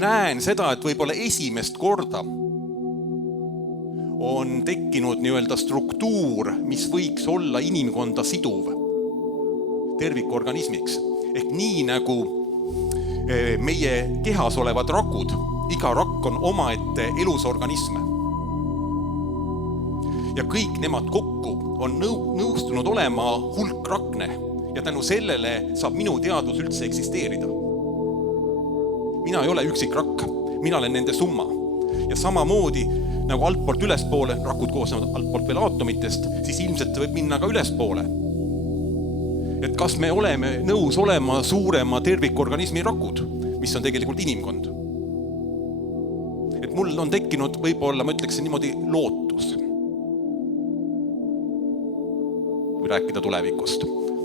näen seda, et võib-olla esimest korda on tekkinud nii-öelda struktuur, mis võiks olla inimkonda siduv tervikorganismiks. Ehk nii nagu meie kehas olevad rakud, iga rakk on omaette elusorganisme. Ja kõik nemad kokku on nõustunud olema hulk rakne ja tänu sellele saab minu teadvus üldse eksisteerida. Mina ei ole üksik rakk, mina olen nende summa. Ja samamoodi nagu altpoolt ülespoole, rakud koosnevad altpoolt veel aatomitest, siis ilmselt võib minna ka ülespoole. Et kas me oleme nõus olema suurema tervikorganismi rakud, mis on tegelikult inimkond? Et mul on tekkinud võib-olla, ma ütleksin niimoodi, lootus, kui rääkida tulevikust.